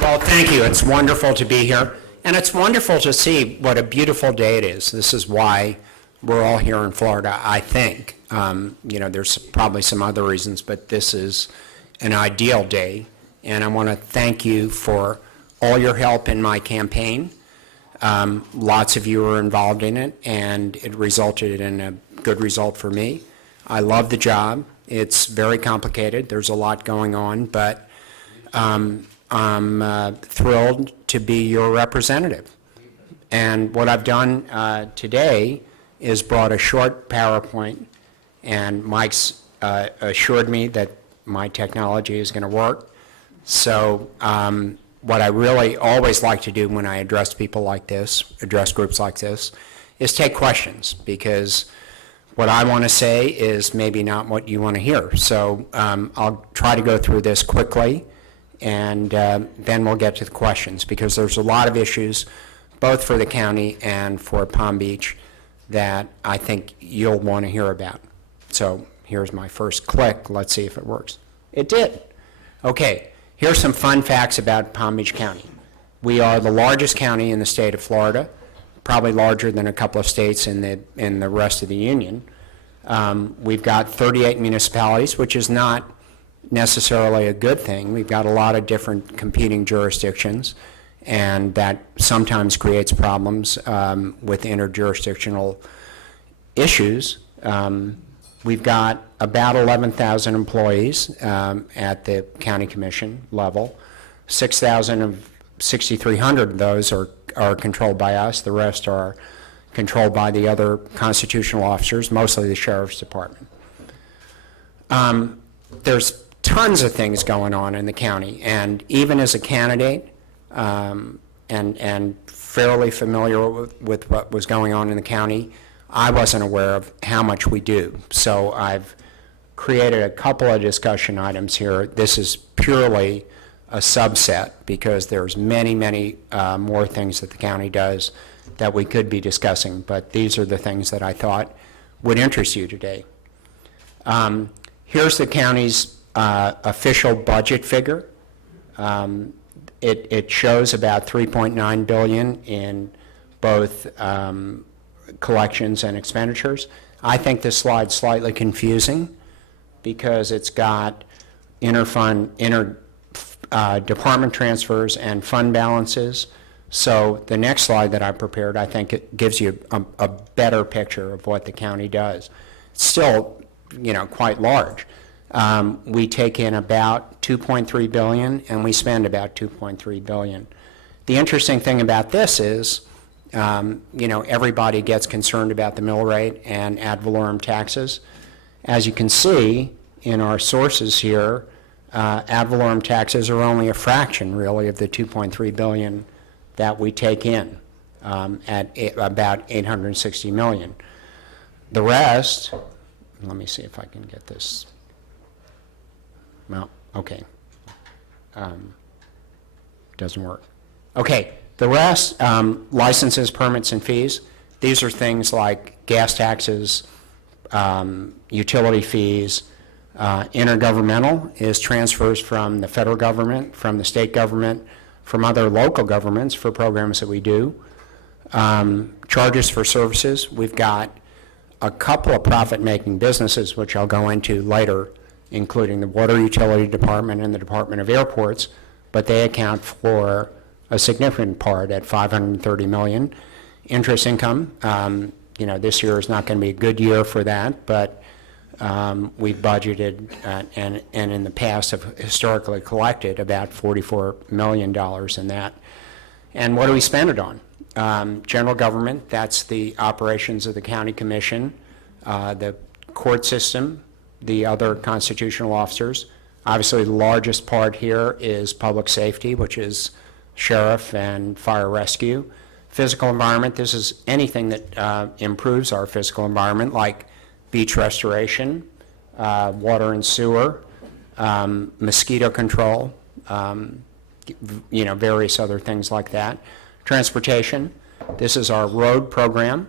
Well, thank you. It's wonderful to be here. And it's wonderful to see what a beautiful day it is. This is why we're all here in Florida, I think. There's probably some other reasons, but this is an ideal day. And I want to thank you for all your help in my campaign. Lots of you were involved in it, and it resulted in a good result for me. I love the job. It's very complicated. There's a lot going on, but I'm thrilled to be your representative. And what I've done today is brought a short PowerPoint, and Mike's assured me that my technology is going to work. So what I really always like to do when I address people like this, address groups like this, is take questions, because what I want to say is maybe not what you want to hear. So I'll try to go through this quickly, and then we'll get to the questions, because there's a lot of issues, both for the county and for Palm Beach, that I think you'll want to hear about. So here's my first click. Let's see if it works. It did. Okay, here's some fun facts about Palm Beach County. We are the largest county in the state of Florida, probably larger than a couple of states in the rest of the union. We've got 38 municipalities, which is not necessarily a good thing. We've got a lot of different competing jurisdictions, and that sometimes creates problems with interjurisdictional issues. We've got about 11,000 employees at the county commission level. 6,300 of those are controlled by us. The rest are controlled by the other constitutional officers, mostly the sheriff's department. There's tons of things going on in the county, and even as a candidate and fairly familiar with what was going on in the county, I wasn't aware of how much we do. So I've created a couple of discussion items here. This is purely a subset, because there's many, many more things that the county does that we could be discussing, but these are the things that I thought would interest you today. Here's the county's official budget figure. It shows about $3.9 billion in both collections and expenditures. I think this slide's slightly confusing, because it's got department transfers and fund balances. So the next slide that I prepared, I think it gives you a better picture of what the county does. It's still, quite large. We take in about $2.3 billion, and we spend about $2.3 billion. The interesting thing about this is, everybody gets concerned about the mill rate and ad valorem taxes. As you can see in our sources here, ad valorem taxes are only a fraction, really, of the $2.3 billion that we take in at about $860 million. The rest, let me see if I can get this. Well, okay. Doesn't work. Okay, the rest, licenses, permits, and fees. These are things like gas taxes, utility fees. Intergovernmental is transfers from the federal government, from the state government, from other local governments for programs that we do. Charges for services. We've got a couple of profit-making businesses, which I'll go into later, including the Water Utility Department and the Department of Airports, but they account for a significant part at $530 million. Interest income, this year is not going to be a good year for that, but we've budgeted and in the past have historically collected about $44 million in that. And what do we spend it on? General government, that's the operations of the county commission, the court system, the other constitutional officers. Obviously, the largest part here is public safety, which is sheriff and fire rescue. Physical environment, this is anything that improves our physical environment, like beach restoration, water and sewer, mosquito control, various other things like that. Transportation, this is our road program,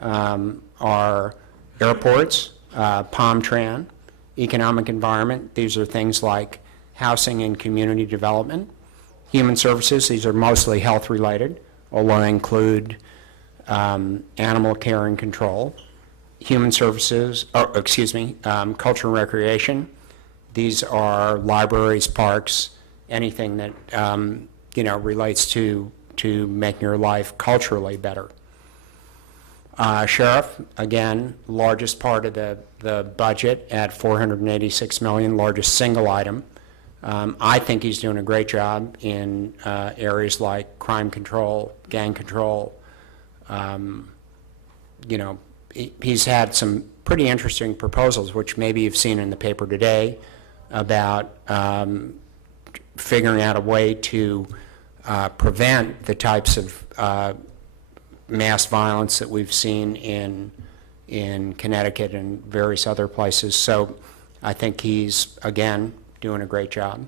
our airports, PalmTran. Economic environment, these are things like housing and community development. Human services, these are mostly health related, although they include animal care and control. Human services, culture and recreation. These are libraries, parks, anything that relates to making your life culturally better. Sheriff, again, largest part of the budget at $486 million, largest single item. I think he's doing a great job in areas like crime control, gang control. He's had some pretty interesting proposals, which maybe you've seen in the paper today, about figuring out a way to prevent the types of mass violence that we've seen in Connecticut and various other places. So I think he's, again, doing a great job.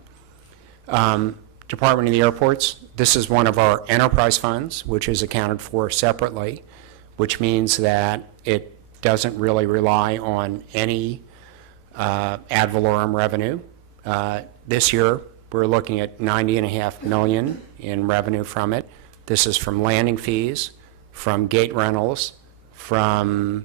Department of the Airports, this is one of our enterprise funds, which is accounted for separately, which means that it doesn't really rely on any ad valorem revenue. This year, we're looking at $90.5 million in revenue from it. This is from landing fees, from gate rentals, from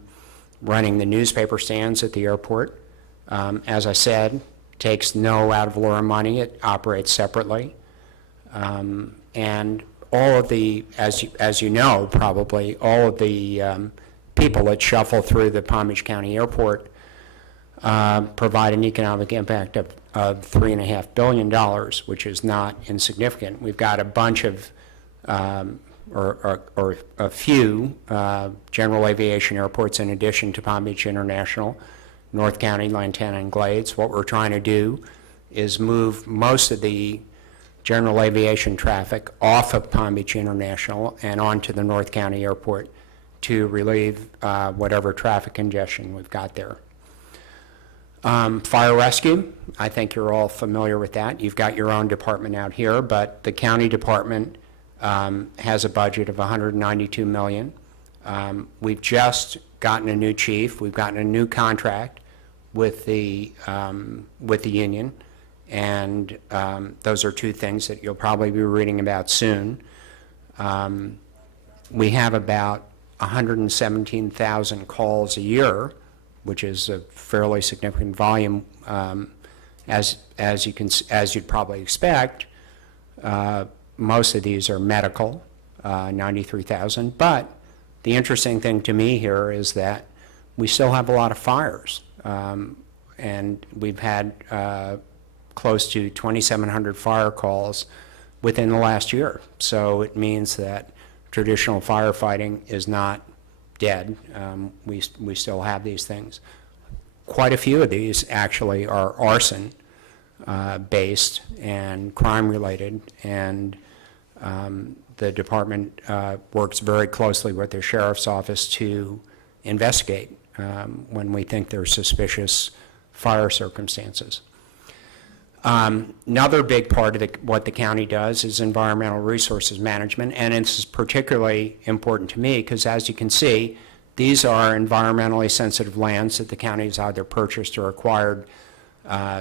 running the newspaper stands at the airport. As I said, takes no ad valorem money. It operates separately. And all of the, as you know, probably, all of the people that shuffle through the Palm Beach County Airport provide an economic impact of $3.5 billion, which is not insignificant. We've got a bunch of, or a few general aviation airports in addition to Palm Beach International, North County, Lantana, and Glades. What we're trying to do is move most of the general aviation traffic off of Palm Beach International and onto the North County Airport to relieve whatever traffic congestion we've got there. Fire rescue, I think you're all familiar with that. You've got your own department out here, but the county department has a budget of $192 million. We've just gotten a new chief. We've gotten a new contract with the union, and those are two things that you'll probably be reading about soon. We have about 117,000 calls a year, which is a fairly significant volume, as you'd probably expect. Most of these are medical, 93,000. But the interesting thing to me here is that we still have a lot of fires, and we've had close to 2,700 fire calls within the last year. So it means that traditional firefighting is not dead. We still have these things. Quite a few of these actually are arson based and crime related, and the department works very closely with the sheriff's office to investigate when we think there's suspicious fire circumstances. Another big part of what the county does is environmental resources management, and it's particularly important to me because, as you can see, these are environmentally sensitive lands that the county has either purchased or acquired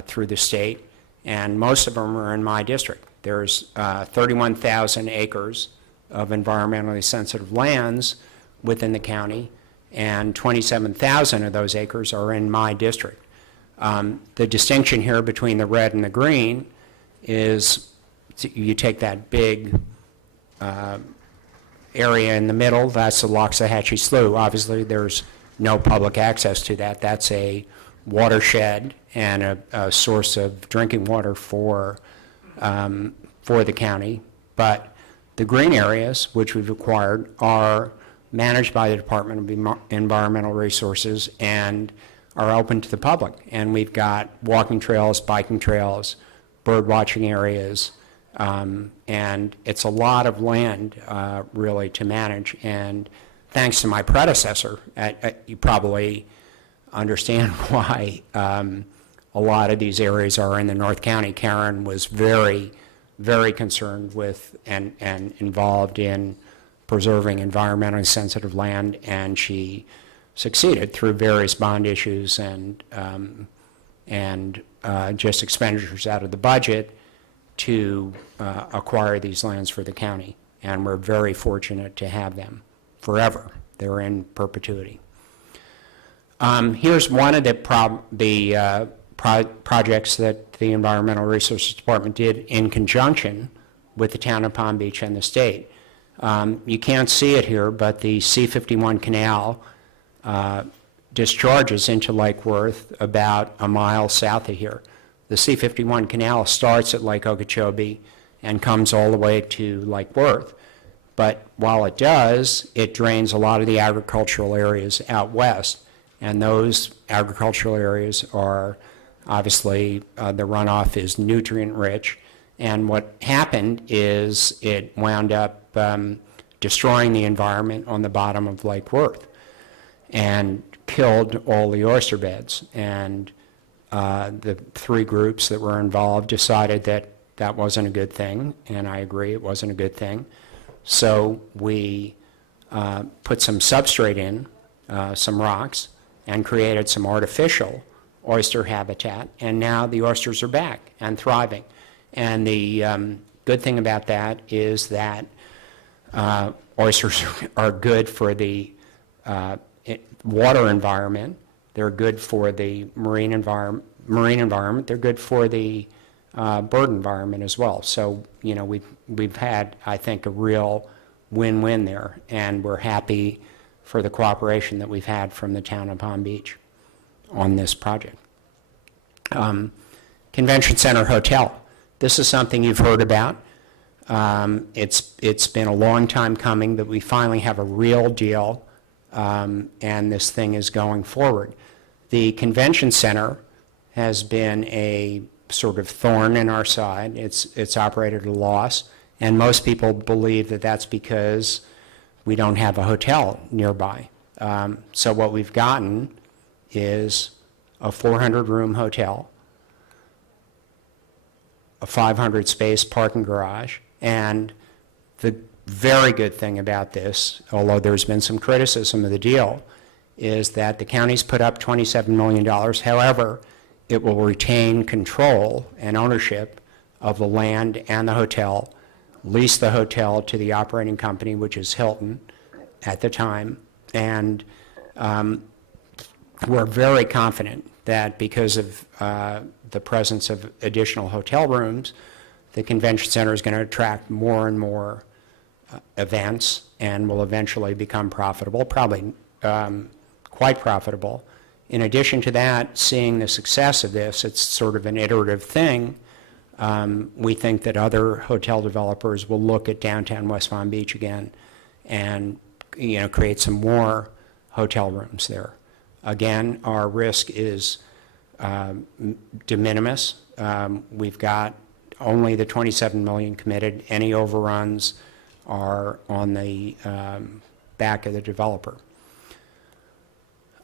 through the state, and most of them are in my district. There's 31,000 acres of environmentally sensitive lands within the county, and 27,000 of those acres are in my district. The distinction here between the red and the green is you take that big area in the middle, that's the Loxahatchee Slough. Obviously, there's no public access to that. That's a watershed and a source of drinking water for the county. But the green areas, which we've acquired, are managed by the Department of Environmental Resources and are open to the public. And we've got walking trails, biking trails, bird watching areas, and it's a lot of land really to manage. And thanks to my predecessor, you probably understand why a lot of these areas are in the North County. Karen was very, very concerned with and involved in preserving environmentally sensitive land, and she succeeded through various bond issues and just expenditures out of the budget to acquire these lands for the county, and we're very fortunate to have them forever. They're in perpetuity. Here's one of the projects that the Environmental Resources Department did in conjunction with the town of Palm Beach and the state. You can't see it here, but the C-51 canal discharges into Lake Worth about a mile south of here. The C-51 canal starts at Lake Okeechobee and comes all the way to Lake Worth. But while it does, it drains a lot of the agricultural areas out west, and those agricultural areas are obviously, the runoff is nutrient rich, and what happened is it wound up destroying the environment on the bottom of Lake Worth and killed all the oyster beds. And the three groups that were involved decided that that wasn't a good thing, and I agree it wasn't a good thing. So we put some substrate in, some rocks, and created some artificial oyster habitat, and now the oysters are back and thriving. And the good thing about that is that oysters are good for the water environment, they're good for the marine environment, they're good for the bird environment as well. So, you know, we've had, I think, a real win-win there, and we're happy for the cooperation that we've had from the town of Palm Beach on this project. Convention Center Hotel. This is something you've heard about. It's been a long time coming, but we finally have a real deal, and this thing is going forward. The Convention Center has been a sort of thorn in our side. It's operated at a loss, and most people believe that that's because we don't have a hotel nearby. So what we've gotten is a 400-room hotel, a 500-space parking garage, and the very good thing about this, although there's been some criticism of the deal, is that the county's put up $27 million. However, it will retain control and ownership of the land and the hotel, lease the hotel to the operating company, which is Hilton at the time, and we're very confident that because of the presence of additional hotel rooms, the convention center is going to attract more and more events and will eventually become profitable, probably quite profitable. In addition to that, seeing the success of this, it's sort of an iterative thing. We think that other hotel developers will look at downtown West Palm Beach again and, you know, create some more hotel rooms there. Again, our risk is de minimis. We've got only the 27 million committed. Any overruns are on the back of the developer.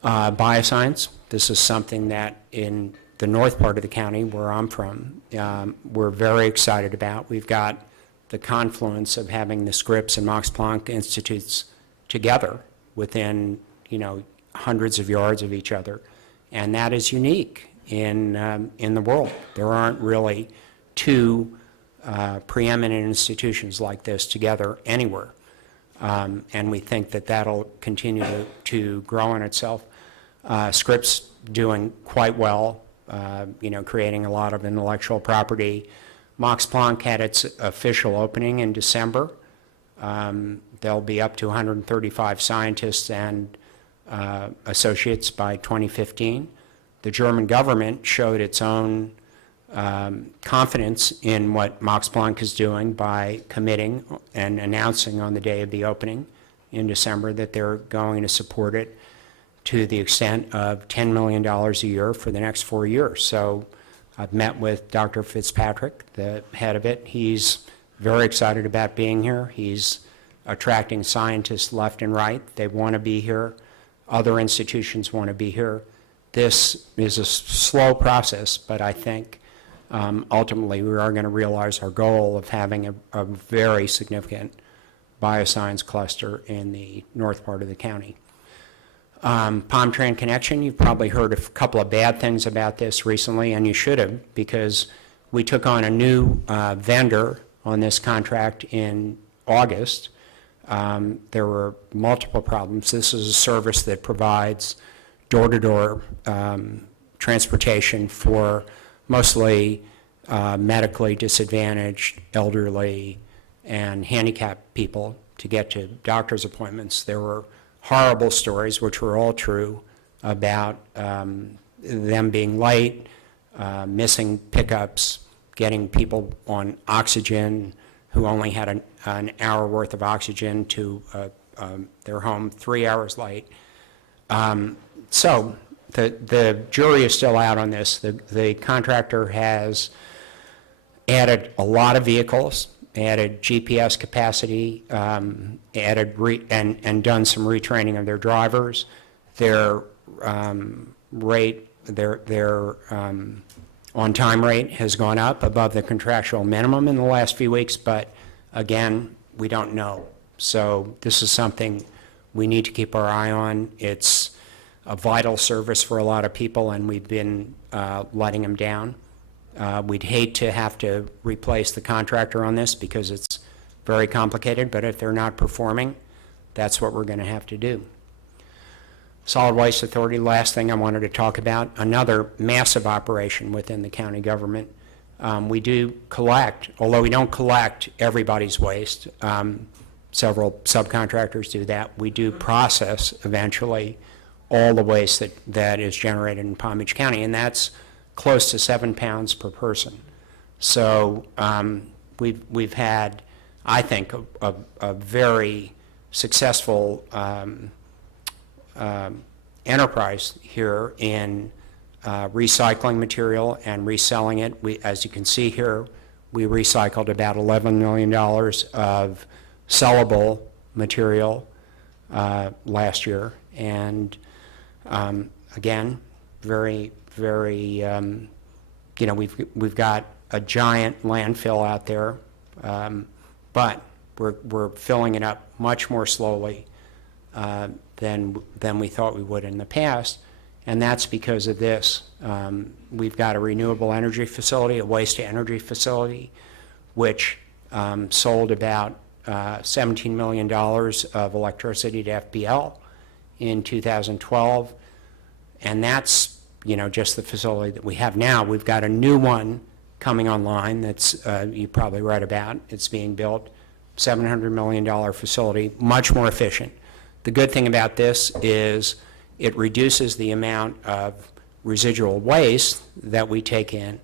BioScience, this is something that in the north part of the county where I'm from, we're very excited about. We've got the confluence of having the Scripps and Max Planck Institutes together within, you know, hundreds of yards of each other, and that is unique in the world. There aren't really two preeminent institutions like this together anywhere, and we think that that'll continue to grow in itself. Scripps doing quite well, you know, creating a lot of intellectual property. Max Planck had its official opening in December. There'll be up to 135 scientists and associates by 2015. The German government showed its own confidence in what Max Planck is doing by committing and announcing on the day of the opening in December that they're going to support it to the extent of $10 million a year for the next 4 years. So I've met with Dr. Fitzpatrick, the head of it. He's very excited about being here. He's attracting scientists left and right. They want to be here. Other institutions want to be here. This is a slow process, but I think ultimately we are going to realize our goal of having a very significant bioscience cluster in the north part of the county. Palm Tran Connection, you've probably heard a couple of bad things about this recently, and you should have, because We took on a new vendor on this contract in August. There were multiple problems. This is a service that provides door-to-door transportation for mostly medically disadvantaged, elderly, and handicapped people to get to doctor's appointments. There were horrible stories, which were all true, about them being late, missing pickups, getting people on oxygen who only had an hour worth of oxygen to their home 3 hours late. So the jury is still out on this. The contractor has added a lot of vehicles, added GPS capacity, added and done some retraining of their drivers. Their rate, their on-time rate has gone up above the contractual minimum in the last few weeks, but again, we don't know. So this is something we need to keep our eye on. It's a vital service for a lot of people, and we've been letting them down. We'd hate to have to replace the contractor on this because it's very complicated, but if they're not performing, that's what we're going to have to do. Solid Waste Authority, last thing I wanted to talk about, another massive operation within the county government. We do collect, although we don't collect everybody's waste, several subcontractors do that. We do process eventually all the waste that is generated in Palm Beach County, and that's close to 7 pounds per person. So we've had, I think, a very successful enterprise here in recycling material and reselling it. As you can see here, we recycled about $11 million of sellable material last year, and again, very, we've got a giant landfill out there, but we're filling it up much more slowly than we thought we would in the past, and that's because of this. We've got a renewable energy facility, a waste-to-energy facility, which sold about $17 million of electricity to FPL in 2012, and that's just the facility that we have now. We've got a new one coming online that's you probably read about. It's being built, $700 million facility, much more efficient. The good thing about this is it reduces the amount of residual waste that we take in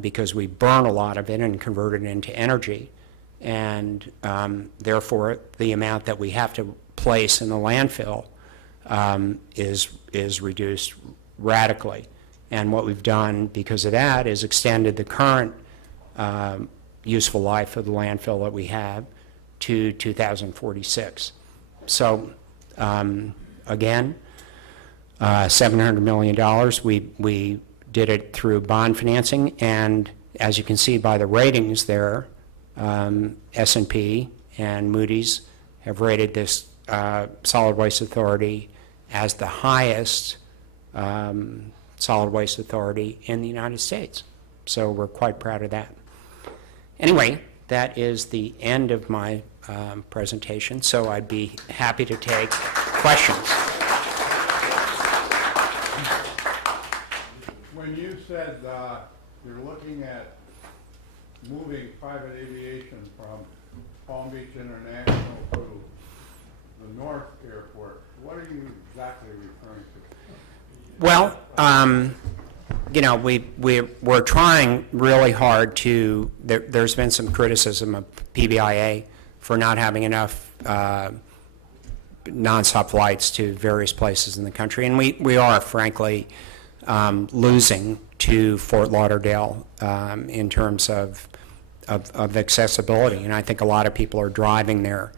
because we burn a lot of it and convert it into energy, and therefore the amount that we have to place in the landfill is reduced radically. And what we've done because of that is extended the current useful life of the landfill that we have to 2046. So again, $700 million. We did it through bond financing, and as you can see by the ratings there, S&P and Moody's have rated this Solid Waste Authority as the highest solid waste authority in the United States. So we're quite proud of that. Anyway, that is the end of my presentation, so I'd be happy to take questions. When you said you're looking at moving private aviation from Palm Beach International to the North Airport, what are you exactly referring to? Well, we're trying really hard to, there's been some criticism of PBIA for not having enough nonstop flights to various places in the country, and we are, frankly, losing to Fort Lauderdale in terms of accessibility, and I think a lot of people are driving there.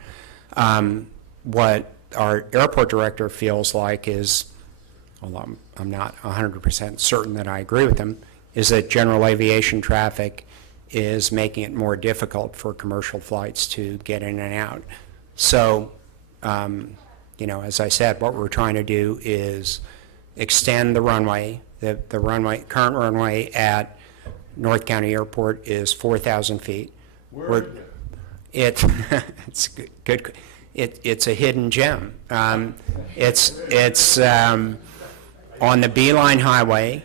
What our airport director feels like is, although I'm not 100% certain that I agree with him, is that general aviation traffic is making it more difficult for commercial flights to get in and out. So, as I said, what we're trying to do is extend the runway, the current runway at North County Airport is 4,000 feet. Where is it? It, it's good. It's a hidden gem. It's on the Beeline Highway,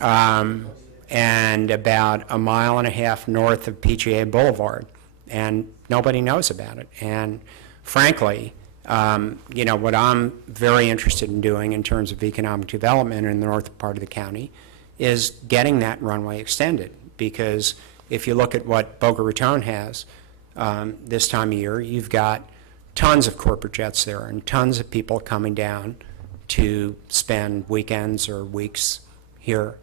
and about a mile and a half north of PGA Boulevard, and nobody knows about it. And frankly, what I'm very interested in doing in terms of economic development in the north part of the county is getting that runway extended, because if you look at what Boca Raton has this time of year, you've got tons of corporate jets there and tons of people coming down to spend weekends or weeks here.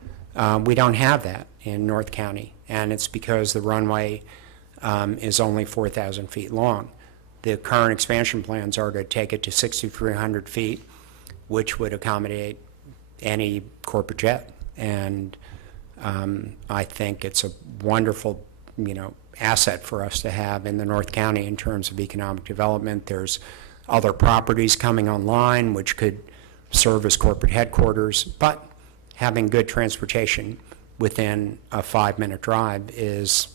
We don't have that in North County, and it's because the runway is only 4,000 feet long. The current expansion plans are to take it to 6,300 feet, which would accommodate any corporate jet. And I think it's a wonderful, asset for us to have in the North County in terms of economic development. There's other properties coming online which could serve as corporate headquarters, but having good transportation within a 5-minute drive is,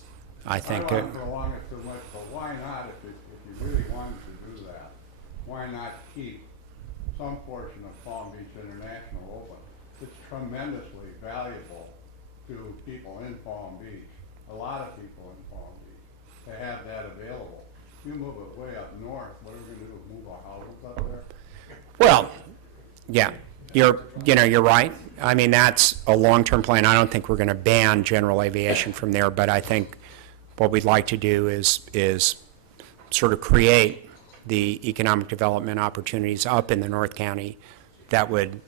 I think, I don't want to prolong it too much, but why not, if you really wanted to do that, why not keep some portion of Palm Beach International open? It's tremendously valuable to people in Palm Beach, a lot of people in Palm Beach, to have that available. You move it way up north, what are we going to do, move our houses up there? well, yeah, you're right. I mean, that's a long-term plan. I don't think we're going to ban general aviation from there, but I think what we'd like to do is sort of create the economic development opportunities up in the North County that would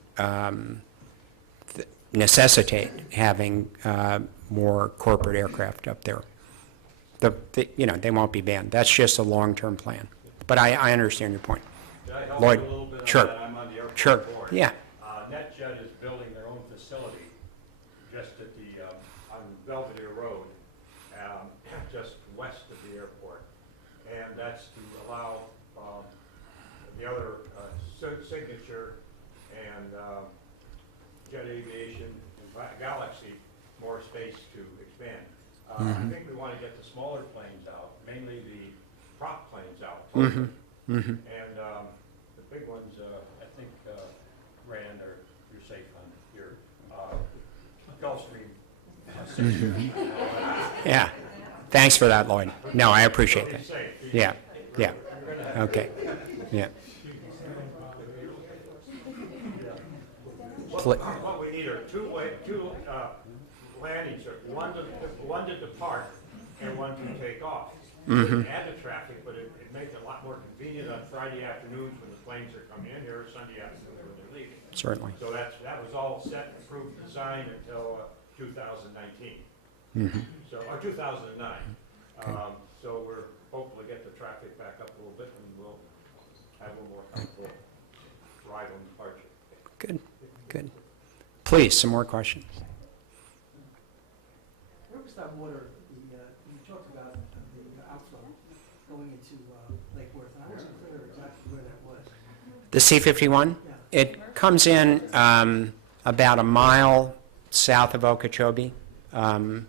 necessitate having more corporate aircraft up there. They won't be banned. That's just a long-term plan. But I understand your point. Can I help Lloyd, you a little bit on sure. that? I'm on the airport Sure, board. yeah. NetJet is building their own facility just at the, on Belvedere Road, just west of the airport. And that's to allow the other Signature and Jet Aviation and Galaxy more space to expand. I think we want to get the smaller planes out, mainly the prop planes out. And the big ones, I think, Rand, or you're safe on your Gulfstream. Yeah. Thanks for that, Lloyd. No, I appreciate that. Safe. Yeah, yeah. Okay, yeah. What we need are two landings, one to depart and one to take off. Add the traffic, but it makes it a lot more convenient on Friday afternoons when the planes are coming in here, or Sunday afternoons when they're leaving. Certainly. So that was all set and approved design until 2019. So, or 2009. So we're hopeful to get the traffic back up a little bit, and we'll have a little more comfortable ride on departure. Good, good. Please, some more questions. Where was that water, you talked about the outflow going into Lake Worth, and I wasn't clear exactly where that was. The C-51, Yeah. it comes in about a mile south of Okeechobee, and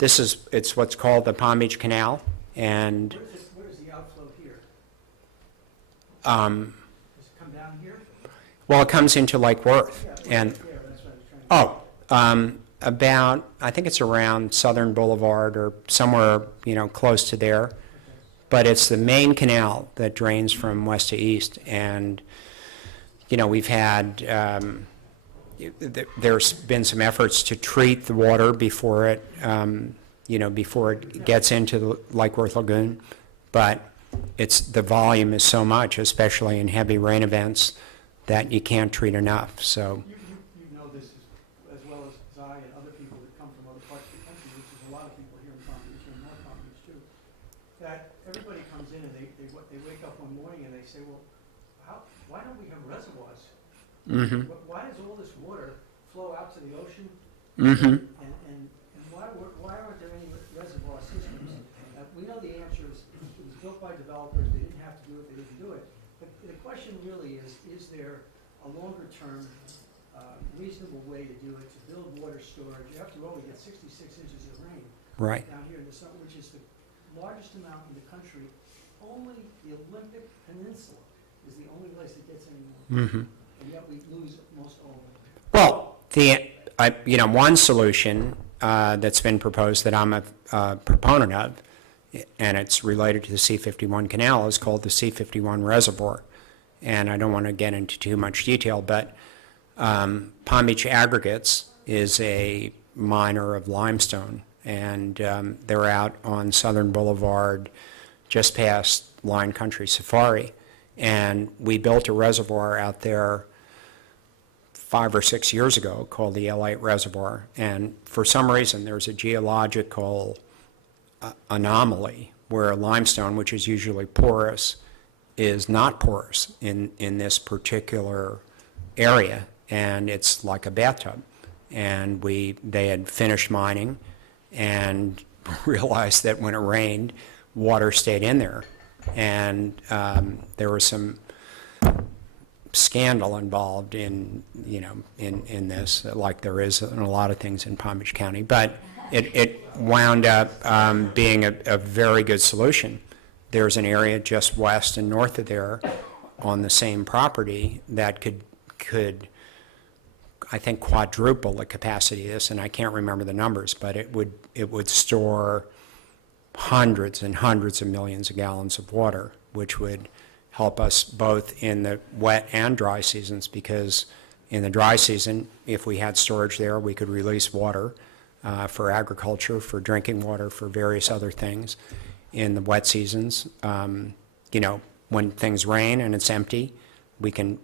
it's what's called the Palm Beach Canal, and Where is the outflow here? um, Does it come down here? well, it comes into Lake Worth, Yeah, and right there, that's what I was trying to. about, I think it's around Southern Boulevard or somewhere, close to there. But it's the main canal that drains from west to east. And, we've had, there's been some efforts to treat the water before it, before it gets into the Lake Worth Lagoon. But the volume is so much, especially in heavy rain events, that you can't treat enough. So, You know this as well as I and other people that come from other parts of the country, which is a lot of people here in Palm Beach and North Palm Beach too, that everybody comes in and they wake up one morning and they say, well, why don't we have reservoirs? Why does all this water flow out to the ocean? And why aren't there any reservoir systems? We know the answer is it was built by developers, they didn't have to do it, they didn't do it. But the question really is there a longer term reasonable way to do it, to build water storage. After all, we get 66 inches of rain Right. down here in the summer, which is the largest amount in the country. Only the Olympic Peninsula is the only place that gets any more. Mm-hmm. And yet we lose most all of it. Well, one solution that's been proposed that I'm a proponent of, and it's related to the C-51 canal, is called the C-51 reservoir. And I don't want to get into too much detail, but Palm Beach Aggregates is a miner of limestone, and they're out on Southern Boulevard, just past Line Country Safari. And we built a reservoir out there 5 or 6 years ago called the L8 Reservoir. And for some reason, there's a geological anomaly where limestone, which is usually porous, is not porous in this particular area, and it's like a bathtub. And they had finished mining and realized that when it rained, water stayed in there. And there was some scandal involved in this, like there is in a lot of things in Palm Beach County. But it wound up being a very good solution. There's an area just west and north of there on the same property that could I think quadruple the capacity of this, and I can't remember the numbers, but it would store hundreds and hundreds of millions of gallons of water, which would help us both in the wet and dry seasons, because in the dry season, if we had storage there, we could release water for agriculture, for drinking water, for various other things. In the wet seasons, when things rain and it's empty, we can,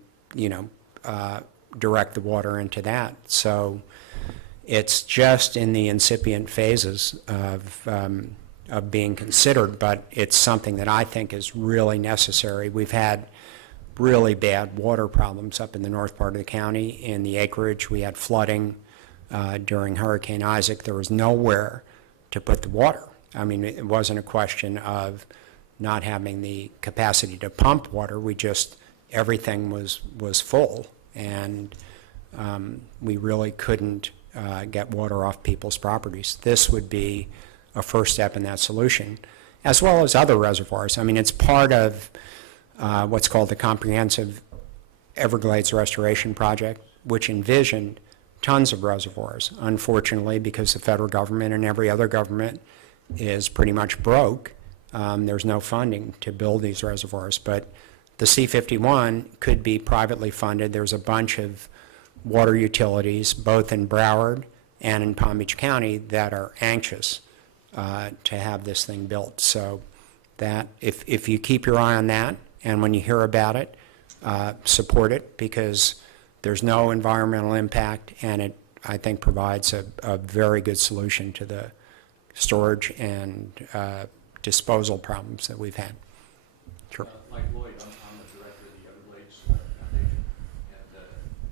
direct the water into that. So it's just in the incipient phases of being considered, but it's something that I think is really necessary. We've had really bad water problems up in the north part of the county. In the acreage, we had flooding during Hurricane Isaac. There was nowhere to put the water. I mean, it wasn't a question of not having the capacity to pump water. Everything was full, and we really couldn't get water off people's properties. This would be a first step in that solution, as well as other reservoirs. I mean, it's part of what's called the Comprehensive Everglades Restoration Project, which envisioned tons of reservoirs. Unfortunately, because the federal government and every other government is pretty much broke, there's no funding to build these reservoirs. But the C-51 could be privately funded. There's a bunch of water utilities, both in Broward and in Palm Beach County, that are anxious to have this thing built. So that if you keep your eye on that, and when you hear about it, support it, because there's no environmental impact, and it, I think, provides a very good solution to the storage and disposal problems that we've had. Sure. Like Lloyd, I'm the director of the Everglades Foundation, and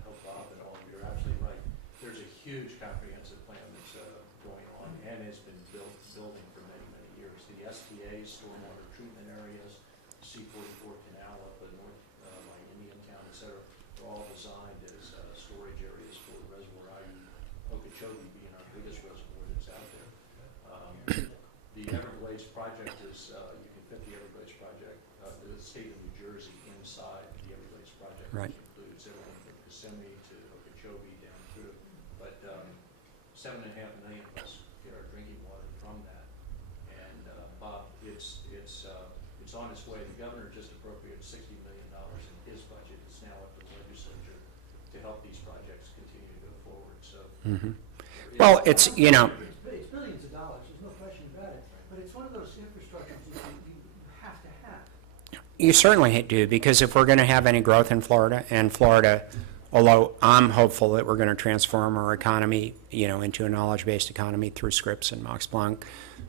help Bob and all. You're absolutely right. There's a huge comprehensive plan that's going on and has been building for many, many years. The SPAs, stormwater treatment areas, C-44 canal up the north, like Indian Town, et cetera, are all designed as storage areas for reservoir IU, Okeechobee being our biggest reservoir that's out there. The Everglades project is, you can fit the Everglades project, the state of New Jersey inside the Everglades project, Right. which includes everything from Kissimmee to Okeechobee down through. But 7.5 million of us get our drinking water from that. And Bob, it's on its way. The governor just appropriated $60 million in his budget. It's now up to the legislature to help these projects continue to go forward. So, Well, it's, It's billions of dollars, there's no question about it, but it's one of those infrastructures that you have to have. you certainly do, because if we're going to have any growth in Florida, and Florida, although I'm hopeful that we're going to transform our economy, into a knowledge-based economy through Scripps and Max Planck,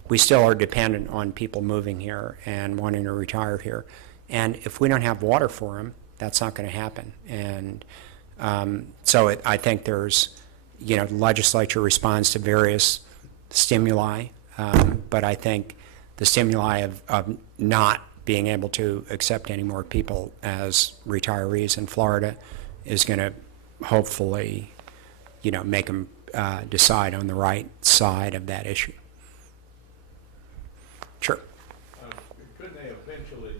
we still are dependent on people moving here and wanting to retire here. And if we don't have water for them, that's not going to happen. And so I think there's, the legislature responds to various stimuli, but I think the stimuli of not being able to accept any more people as retirees in Florida is going to hopefully, make them decide on the right side of that issue. Sure. Couldn't they eventually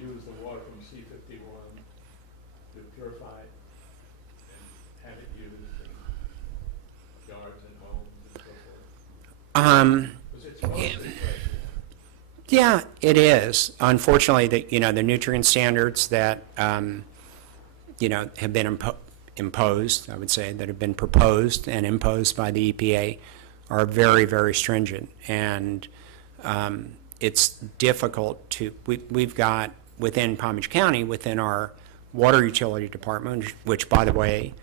use the water from C-51 to purify it and have it used in yards and homes and so forth? Was it supposed to be? Yeah, it is. Unfortunately, the nutrient standards that have been imposed, I would say, that have been proposed and imposed by the EPA are very, very stringent, and it's difficult to. We've got within Palm Beach County, within our water utility department, which, by the way,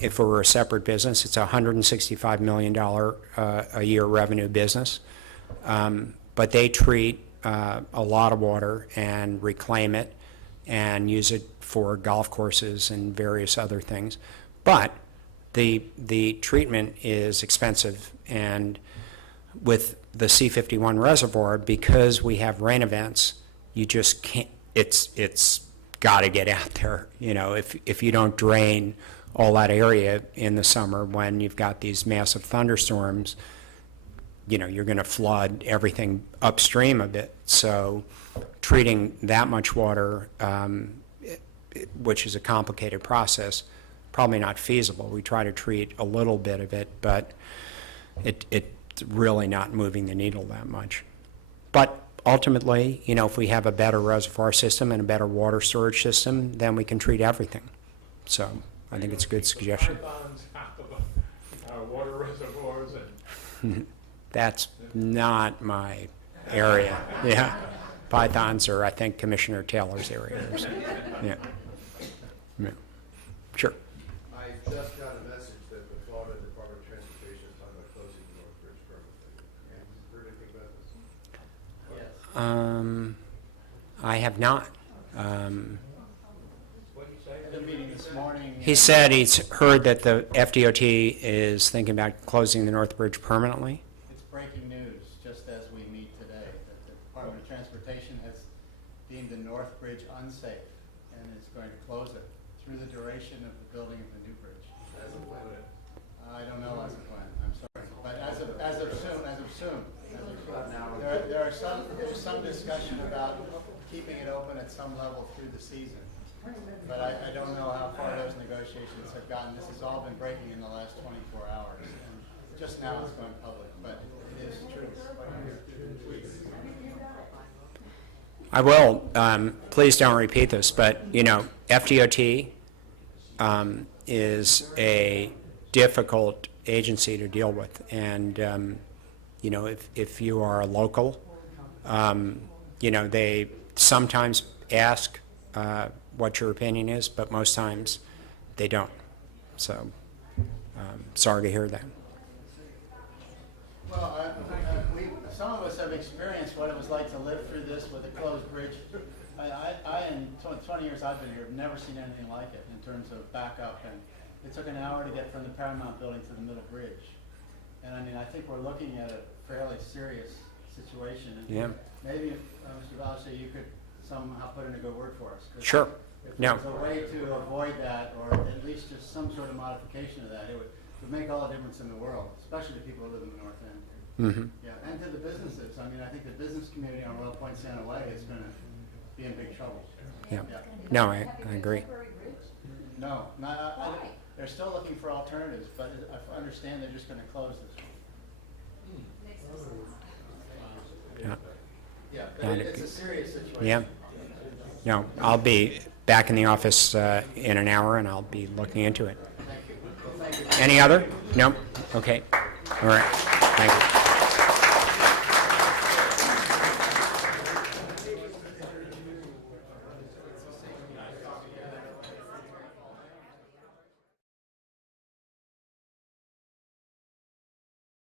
if it were a separate business, it's a $165 million a year revenue business. But they treat a lot of water and reclaim it and use it for golf courses and various other things. But the treatment is expensive, and with the C-51 reservoir, because we have rain events, you just can't, it's got to get out there. If you don't drain all that area in the summer when you've got these massive thunderstorms, you're going to flood everything upstream a bit. So treating that much water, which is a complicated process, probably not feasible. We try to treat a little bit of it, but it's really not moving the needle that much. But ultimately, if we have a better reservoir system and a better water storage system, then we can treat everything. So I think it's a good suggestion. Pythons out of our water reservoirs and That's not my area. Yeah. Pythons are, I think, Commissioner Taylor's area or something. Yeah. Yeah. Sure. I just got a message that the Florida Department of Transportation is talking about closing the North Bridge permanently. Have you heard anything about this? I have not. What did you say? At a meeting this morning. He said he's heard that the FDOT is thinking about closing the North Bridge permanently. It's breaking news, just as we meet today, that the Department of Transportation has deemed the North Bridge unsafe and is going to close it through the duration of the building of the new bridge. As of when? I don't know as of when, I'm sorry, but as of soon. There's some discussion about keeping it open at some level through the season. But I don't know how far those negotiations have gotten. This has all been breaking in the last 24 hours. And just now it's going public, but it is true. I will. Please don't repeat this, but, FDOT is a difficult agency to deal with. And, if you are a local, they sometimes ask what your opinion is, but most times they don't. So, sorry to hear that. Well, some of us have experienced what it was like to live through this with a closed bridge. I in 20 years I've been here, have never seen anything like it in terms of backup. And it took an hour to get from the Paramount building to the middle bridge. And I think we're looking at a fairly serious situation. And Yeah. maybe, Mr. Valeche, you could somehow put in a good word for us. 'Cause Sure. if No. there's a way to avoid that, or at least just some sort of modification of that, it would make all the difference in the world, especially to people who live in the North End. Mm-hmm. Yeah, and to the businesses. I think the business community on Royal Point Santa Fe is going to be in big trouble. Yeah. Yeah. No, I agree. No, they're still looking for alternatives, but I understand they're just going to close this one. Yeah. Yeah, Not but a it's a good- serious situation. Yeah. No, I'll be back in the office in an hour, and I'll be looking into it. Thank you. Well, thank you. Any other? No? Okay. All right. Thank you.